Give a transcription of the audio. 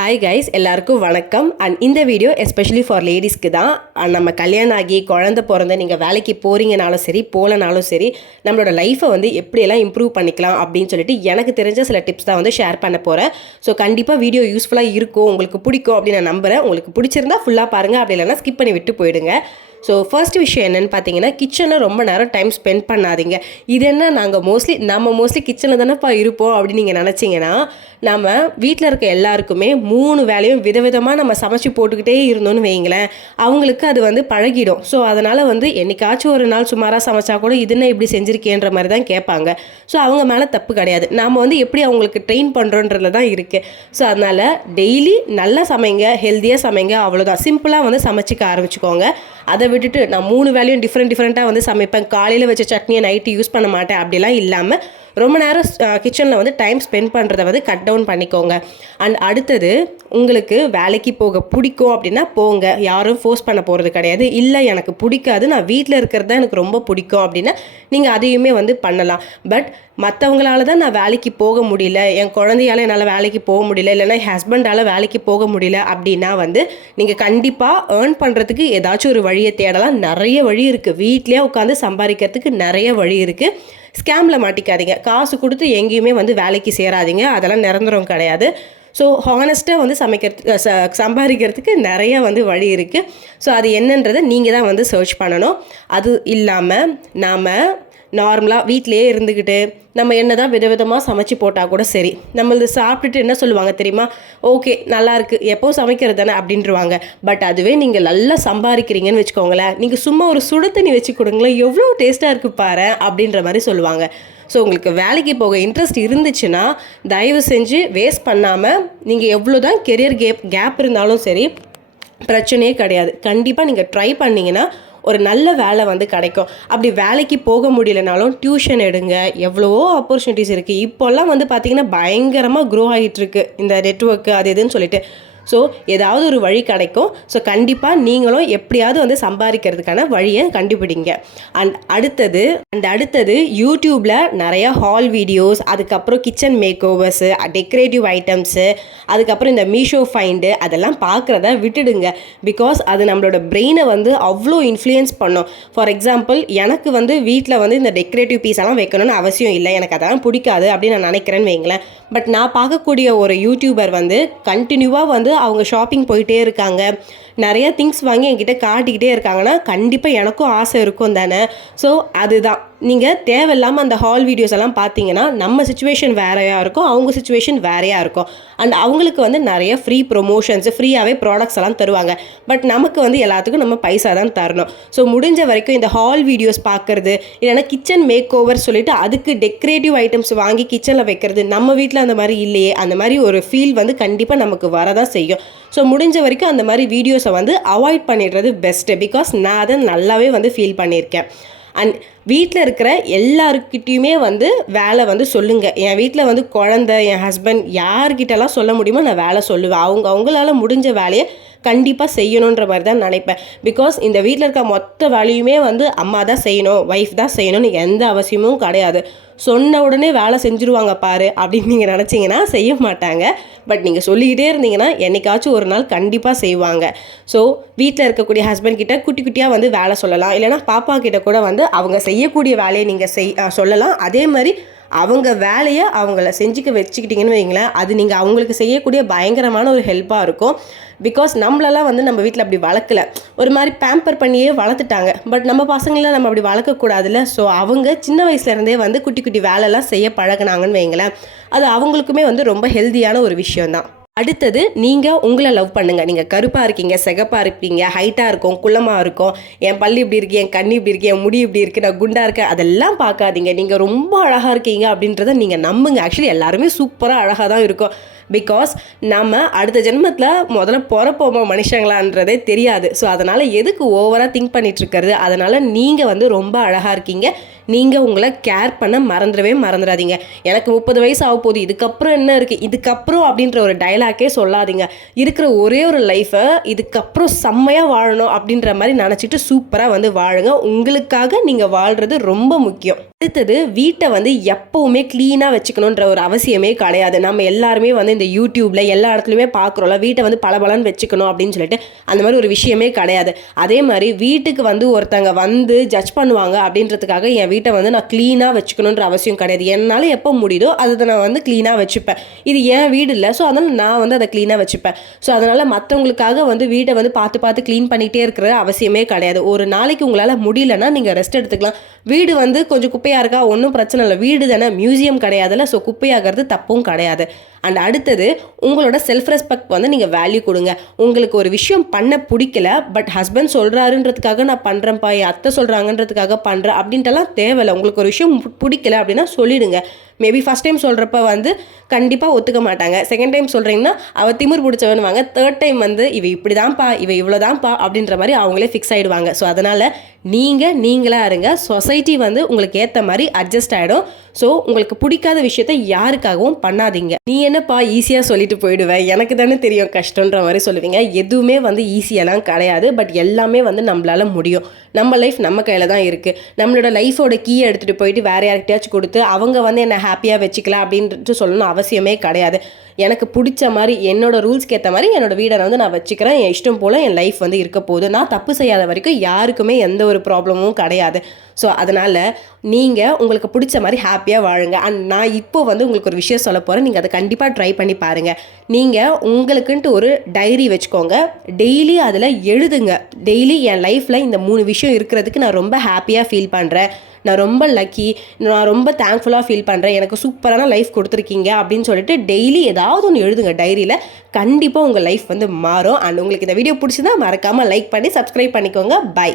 Hi guys, எல்லாருக்கும் வணக்கம். And இந்த வீடியோ எஸ்பெஷலி ஃபார் லேடிஸ்க்கு தான். நம்ம கல்யாணம் ஆகி குழந்தை பிறந்த நீங்கள் வேலைக்கு போகிறீங்கனாலும் சரி போகலனாலும் சரி நம்மளோட லைஃப்பை வந்து எப்படியெல்லாம் இம்ப்ரூவ் பண்ணிக்கலாம் அப்படின்னு சொல்லிட்டு எனக்கு தெரிஞ்ச சில டிப்ஸ் தான் வந்து ஷேர் பண்ண போகிறேன். ஸோ கண்டிப்பாக வீடியோ யூஸ்ஃபுல்லாக இருக்கும், உங்களுக்கு பிடிக்கும் அப்படின்னு நான் நம்புகிறேன். உங்களுக்கு பிடிச்சிருந்தா ஃபுல்லாக பாருங்கள், அப்படி இல்லைனா ஸ்கிப் பண்ணி விட்டு போயிடுங்க. ஸோ ஃபர்ஸ்ட் விஷயம் என்னென்னு பார்த்தீங்கன்னா, கிச்சனில் ரொம்ப நேரம் டைம் ஸ்பெண்ட் பண்ணாதீங்க. இது என்ன, நாங்கள் மோஸ்ட்லி கிச்சனில் தானேப்பா இருப்போம் அப்படின்னு நீங்கள் நினச்சிங்கன்னா, நம்ம வீட்டில் இருக்க எல்லாருக்குமே 3 வேலையும் விதவிதமாக நம்ம சமைச்சு போட்டுக்கிட்டே இருந்தோன்னு வைங்களேன், அவங்களுக்கு அது வந்து பழகிடும். ஸோ அதனால் வந்து என்னைக்காச்சும் ஒரு நாள் சுமாராக சமைச்சா கூட இதுன்னு இப்படி செஞ்சுருக்கேன்ற மாதிரி தான் கேட்பாங்க. ஸோ அவங்க மேலே தப்பு கிடையாது, நாம் வந்து எப்படி அவங்களுக்கு ட்ரெயின் பண்ணுறோன்றதுல தான் இருக்குது. ஸோ அதனால் டெய்லி நல்லா சமைங்க, ஹெல்த்தியாக சமைங்க, அவ்வளோதான். சிம்பிளாக வந்து சமைச்சிக்க ஆரம்பிச்சுக்கோங்க. அதை விட்டுட்டு நான் 3 வேலையும் டிஃப்ரெண்ட்டாக வந்து சமைப்பேன், காலையில் வச்ச சட்னியை நைட்டு யூஸ் பண்ண மாட்டேன் அப்படிலாம் இல்லாமல் ரொம்ப நேரம் கிச்சனில் வந்து டைம் ஸ்பெண்ட் பண்ணுறதை வந்து கட் டவுன் பண்ணிக்கோங்க. அண்ட் அடுத்தது, உங்களுக்கு வேலைக்கு போக பிடிக்கும் அப்படின்னா போங்க, யாரும் ஃபோர்ஸ் பண்ண போகிறது கிடையாது. இல்லை எனக்கு பிடிக்காது, நான் வீட்டில் இருக்கிறது தான் எனக்கு ரொம்ப பிடிக்கும் அப்படின்னா நீங்கள் அதையுமே வந்து பண்ணலாம். பட் மற்றவங்களால தான் நான் வேலைக்கு போக முடியல, என் குழந்தையால் என்னால் வேலைக்கு போக முடியல, இல்லைனா என் ஹஸ்பண்டால் வேலைக்கு போக முடியல அப்படின்னா வந்து நீங்கள் கண்டிப்பாக ஏர்ன் பண்ணுறதுக்கு ஏதாச்சும் ஒரு வழியை தேடலாம். நிறைய வழி இருக்குது, வீட்லேயே உட்காந்து சம்பாதிக்கிறதுக்கு நிறைய வழி இருக்குது. ஸ்கேமில் மாட்டிக்காதீங்க, காசு கொடுத்து எங்கேயுமே வந்து வேலைக்கு சேராதீங்க, அதெல்லாம் நிரந்தரம் கிடையாது. ஸோ ஹானஸ்ட்டாக வந்து சம்பாதிக்கிறதுக்கு நிறைய வந்து வழி இருக்குது. ஸோ அது என்னன்றதை நீங்கள் தான் வந்து சர்ச் பண்ணணும். அது இல்லாமல் நாம் நார்மலாக வீட்டிலையே இருந்துக்கிட்டு நம்ம என்ன தான் விதவிதமாக சமைச்சு போட்டால் கூட சரி, நம்மளது சாப்பிட்டுட்டு என்ன சொல்லுவாங்க தெரியுமா, ஓகே நல்லாயிருக்கு, எப்போ சமைக்கிறது தானே அப்படின்றவாங்க. பட் அதுவே நீங்கள் நல்லா சம்பாதிக்கிறீங்கன்னு வச்சுக்கோங்களேன், நீங்கள் சும்மா ஒரு சுடு தண்ணி வச்சு கொடுங்களேன், எவ்வளோ டேஸ்ட்டாக இருக்குது பாரு அப்படின்ற மாதிரி சொல்லுவாங்க. ஸோ உங்களுக்கு வேலைக்கு போக இன்ட்ரெஸ்ட் இருந்துச்சுன்னா தயவு செஞ்சு வேஸ்ட் பண்ணாமல், நீங்கள் எவ்வளோ தான் கெரியர் கேப் இருந்தாலும் சரி பிரச்சனையே கிடையாது, கண்டிப்பாக நீங்கள் ட்ரை பண்ணிங்கன்னா ஒரு நல்ல வேலை வந்து கிடைக்கும். அப்படி வேலைக்கு போக முடியலனாலும் டியூஷன் எடுங்க, எவ்வளவோ ஆப்பர்ச்சுனிட்டிஸ் இருக்குது. இப்போல்லாம் வந்து பார்த்திங்கன்னா பயங்கரமாக க்ரோ ஆகிட்டுருக்கு இந்த நெட்வொர்க்கு அது இதுன்னு சொல்லிட்டு. ஸோ ஏதாவது ஒரு வழி கிடைக்கும். ஸோ கண்டிப்பாக நீங்களும் எப்படியாவது வந்து சம்பாதிக்கிறதுக்கான வழியை கண்டுபிடிங்க. அண்ட் அடுத்தது யூடியூப்பில் நிறைய ஹால் வீடியோஸ், அதுக்கப்புறம் kitchen makeovers, decorative items, அதுக்கப்புறம் இந்த மீஷோ ஃபைண்டு அதெல்லாம் பார்க்குறத விட்டுடுங்க. பிகாஸ் அது நம்மளோட பிரெயினை வந்து அவ்வளோ இன்ஃப்ளூயன்ஸ் பண்ணும். ஃபார் எக்ஸாம்பிள், எனக்கு வந்து வீட்டில் வந்து இந்த டெக்கரேட்டிவ் பீஸெல்லாம் வைக்கணும்னு அவசியம் இல்லை, எனக்கு அதெல்லாம் பிடிக்காது அப்படின்னு நான் நினைக்கிறேன்னு வைங்களேன். பட் நான் பார்க்கக்கூடிய ஒரு யூடியூபர் வந்து கண்டினியூவாக வந்து அவங்க ஷாப்பிங் போயிட்டே இருக்காங்க, நிறைய திங்ஸ் வாங்கி என்கிட்ட காட்டிக்கிட்டே இருக்காங்கன்னா கண்டிப்பாக எனக்கும் ஆசை இருக்கும் தானே. ஸோ அதுதான், நீங்கள் தேவையில்லாமல் அந்த ஹால் வீடியோஸ் எல்லாம் பார்த்தீங்கன்னா நம்ம சுச்சுவேஷன் வேறையாக இருக்கும், அவங்க சுச்சுவேஷன் வேறையாக இருக்கும். அண்ட் அவங்களுக்கு வந்து நிறைய ஃப்ரீ ப்ரொமோஷன்ஸ், ஃப்ரீயாகவே ப்ராடக்ட்ஸ் எல்லாம் தருவாங்க. பட் நமக்கு வந்து எல்லாத்துக்கும் நம்ம பைசா தான் தரணும். ஸோ முடிஞ்ச வரைக்கும் இந்த ஹால் வீடியோஸ் பார்க்குறது, இல்லைனா கிச்சன் மேக் ஓவர் சொல்லிட்டு அதுக்கு டெக்கரேட்டிவ் ஐட்டம்ஸ் வாங்கி கிச்சனில் வைக்கிறது, நம்ம வீட்டில் அந்த மாதிரி இல்லையே, அந்த மாதிரி ஒரு ஃபீல் வந்து கண்டிப்பாக நமக்கு வரதான் செய்யும். ஸோ முடிஞ்ச வரைக்கும் அந்த மாதிரி வீடியோஸை வந்து அவாய்ட் பண்ணிடுறது பெஸ்ட்டு. பிகாஸ் நான் அதை நல்லாவே வந்து ஃபீல் பண்ணியிருக்கேன். அண்ட் வீட்டில் இருக்கிற எல்லாருக்கிட்டையுமே வந்து வேலை வந்து சொல்லுங்கள். என் வீட்டில் வந்து குழந்தை, என் ஹஸ்பண்ட், யார்கிட்டலாம் சொல்ல முடியுமோ நான் வேலை சொல்லுவேன். அவங்களால முடிஞ்ச வேலையை கண்டிப்பாக செய்யணுன்ற மாதிரி தான் நினைப்பேன். பிகாஸ் இந்த வீட்டில் இருக்க மொத்த வேலையுமே வந்து அம்மா தான் செய்யணும், ஒய்ஃப் தான் செய்யணும்னு எந்த அவசியமும் கிடையாது. சொன்ன உடனே வேலை செஞ்சுருவாங்க பாரு அப்படின்னு நீங்கள் நினச்சிங்கன்னா செய்ய மாட்டாங்க. பட் நீங்கள் சொல்லிக்கிட்டே இருந்தீங்கன்னா என்னைக்காச்சும் ஒரு நாள் கண்டிப்பாக செய்வாங்க. ஸோ வீட்டில் இருக்கக்கூடிய ஹஸ்பண்ட் கிட்ட குட்டி குட்டியாக வந்து வேலை சொல்லலாம், இல்லைனா பாப்பா கிட்ட கூட வந்து அவங்க செய்யக்கூடிய வேலையை நீங்கள் சொல்லலாம். அதே மாதிரி அவங்க வேலையை அவங்கள செஞ்சுக்க வச்சுக்கிட்டிங்கன்னு வைங்களேன், அது நீங்கள் அவங்களுக்கு செய்யக்கூடிய பயங்கரமான ஒரு ஹெல்ப்பாக இருக்கும். பிகாஸ் நம்மளெல்லாம் வந்து நம்ம வீட்டில் அப்படி வளர்க்கல, ஒரு மாதிரி பேம்பர் பண்ணியே வளர்த்துட்டாங்க. பட் நம்ம பசங்களெலாம் நம்ம அப்படி வளர்க்கக்கூடாதுல்ல. ஸோ அவங்க சின்ன வயசுலேருந்தே வந்து குட்டி குட்டி வேலைலாம் செய்ய பழகினாங்கன்னு வைங்களேன், அது அவங்களுக்குமே வந்து ரொம்ப ஹெல்த்தியான ஒரு விஷயந்தான். அடுத்தது, நீங்கள் உங்களை லவ் பண்ணுங்கள். நீங்கள் கருப்பாக இருக்கீங்க, சிகப்பாக இருப்பீங்க, ஹைட்டாக இருக்கும், குள்ளமாக இருக்கும், என் பல்லு இப்படி இருக்குது, என் கண்ணு இப்படி இருக்குது, என் முடி இப்படி இருக்குது, நான் குண்டாக இருக்கேன், அதெல்லாம் பார்க்காதீங்க. நீங்கள் ரொம்ப அழகாக இருக்கீங்க அப்படின்றத நீங்கள் நம்புங்க. ஆக்சுவலி எல்லாருமே சூப்பராக அழகாக தான் இருக்கும். பிகாஸ் நம்ம அடுத்த ஜென்மத்தில் முதல்ல பிறப்போமா மனுஷங்களான்றதே தெரியாது. ஸோ அதனால் எதுக்கு ஓவராக திங்க் பண்ணிகிட்ருக்கிறது. அதனால் நீங்கள் வந்து ரொம்ப அழகாக இருக்கீங்க, நீங்கள் உங்களை கேர் பண்ண மறந்துடாதீங்க. எனக்கு 30 வயசு ஆக போகுது, இதுக்கப்புறம் என்ன இருக்குது, இதுக்கப்புறம் அப்படின்ற ஒரு டைலாக்கே சொல்லாதீங்க. இருக்கிற ஒரே ஒரு லைஃப்பை இதுக்கப்புறம் செம்மையாக வாழணும் அப்படின்ற மாதிரி நினச்சிட்டு சூப்பராக வந்து வாழுங்க. உங்களுக்காக நீங்கள் வாழ்கிறது ரொம்ப முக்கியம். அடுத்தது வீட்டை வந்து எப்போவுமே க்ளீனாக வச்சுக்கணுன்ற ஒரு அவசியமே கிடையாது. நம்ம எல்லாருமே வந்து இந்த யூடியூப்பில் எல்லா இடத்துலையுமே பார்க்குறோம்ல, வீட்டை வந்து பளபளன்னு வச்சுக்கணும் அப்படின்னு சொல்லிட்டு அந்த மாதிரி ஒரு விஷயமே கிடையாது. அதே மாதிரி வீட்டுக்கு வந்து ஒருத்தங்க வந்து ஜட்ஜ் பண்ணுவாங்க அப்படின்றதுக்காக என் வீட்டை வந்து நான் க்ளீனாக வச்சுக்கணுன்ற அவசியம் கிடையாது. என்னால் எப்போ முடியுதோ அதை நான் வந்து க்ளீனாக வச்சுப்பேன். இது என் வீடு இல்லை, ஸோ அதனால் நான் வந்து அதை க்ளீனாக வச்சுப்பேன். ஸோ அதனால் மற்றவங்களுக்காக வந்து வீட்டை வந்து பார்த்து பார்த்து க்ளீன் பண்ணிகிட்டே இருக்கிற அவசியமே கிடையாது. ஒரு நாளைக்கு உங்களால் முடியலன்னா நீங்கள் ரெஸ்ட் எடுத்துக்கலாம். வீடு வந்து கொஞ்சம் குப்பையாக இருக்கா, ஒன்றும் பிரச்சனை இல்லை, வீடு தானே, மியூசியம் கிடையாதுல்ல, ஸோ குப்பையாகிறது தப்பும் கிடையாது. அண்ட் அடுத்தது உங்களோட செல்ஃப் ரெஸ்பெக்ட் வந்து நீங்கள் வேல்யூ கொடுங்க. உங்களுக்கு ஒரு விஷயம் பண்ண பிடிக்கல, பட் ஹஸ்பண்ட் சொல்கிறாருன்றதுக்காக நான் பண்ணுறேன்ப்பா, என் அத்தை சொல்கிறாங்கன்றதுக்காக பண்ணுறேன் அப்படின்ட்டுலாம் தேவையில்லை. உங்களுக்கு ஒரு விஷயம் பிடிக்கல அப்படின்னா சொல்லிடுங்க. மேபி ஃபஸ்ட் டைம் சொல்கிறப்ப வந்து கண்டிப்பாக ஒத்துக்க மாட்டாங்க. செகண்ட் டைம் சொல்கிறீங்கன்னா அவள் திமிர் பிடிச்சவனுவாங்க. தேர்ட் டைம் வந்து இவ இப்படி தான்ப்பா, இவ இவ்வளோதான்ப்பா அப்படின்ற மாதிரி அவங்களே ஃபிக்ஸ் ஆகிடுவாங்க. ஸோ அதனால் நீங்களாக இருங்க. சொசைட்டி வந்து உங்களுக்கு ஏற்ற மாதிரி அட்ஜஸ்ட் ஆகிடும். ஸோ உங்களுக்கு பிடிக்காத விஷயத்த யாருக்காகவும் பண்ணாதீங்க. நீ என்னப்பா ஈஸியாக சொல்லிட்டு போயிடுவேன், எனக்கு தானே தெரியும் கஷ்டன்ற மாதிரி சொல்லுவீங்க. எதுவுமே வந்து ஈஸியெல்லாம் கிடையாது. பட் எல்லாமே வந்து நம்மளால முடியும். நம்ம லைஃப் நம்ம கையில் தான் இருக்குது. நம்மளோட லைஃபோட கீயை எடுத்துகிட்டு போயிட்டு வேறு யார்கிட்டயாச்சும் கொடுத்து அவங்க வந்து என்னை ஹாப்பியாக வச்சுக்கலாம் அப்படின்ட்டு சொல்லணும் அவசியமே கிடையாது. எனக்கு பிடிச்ச மாதிரி என்னோட ரூல்ஸ்க்கு ஏற்ற மாதிரி என்னோட வீடை வந்து நான் வச்சுக்கிறேன். என் இஷ்டம் போல் என் லைஃப் வந்து இருக்க போகுது. நான் தப்பு செய்யாத வரைக்கும் யாருக்குமே எந்த ஒரு ப்ராப்ளமும் கிடையாது. ஸோ அதனால் நீங்கள் உங்களுக்கு பிடிச்ச மாதிரி ஹாப்பியாக வாழுங்க. அண்ட் நான் இப்போ வந்து உங்களுக்கு ஒரு விஷயம் சொல்ல போகிறேன். நீங்கள் அதை கண்டிப்பாக ட்ரை பண்ணி பாருங்கள். நீங்கள் உங்களுக்குன்ட்டு ஒரு டைரி வச்சுக்கோங்க. டெய்லி அதில் எழுதுங்க. டெய்லி என் லைஃப்பில் இந்த 3 விஷயம் இருக்கிறதுக்கு நான் ரொம்ப ஹாப்பியாக ஃபீல் பண்ணுறேன், நான் ரொம்ப லக்கி, நான் ரொம்ப தேங்க்ஃபுல்லாக ஃபீல் பண்ணுறேன், எனக்கு சூப்பரான லைஃப் கொடுத்துருக்கீங்க அப்படின்னு சொல்லிட்டு டெய்லி ஏதாவது ஒன்று எழுதுங்க டைரியில். கண்டிப்பாக உங்கள் லைஃப் வந்து மாறும். அண்ட் உங்களுக்கு இந்த வீடியோ பிடிச்சதா மறக்காமல் லைக் பண்ணி சப்ஸ்கிரைப் பண்ணிக்கோங்க. பை.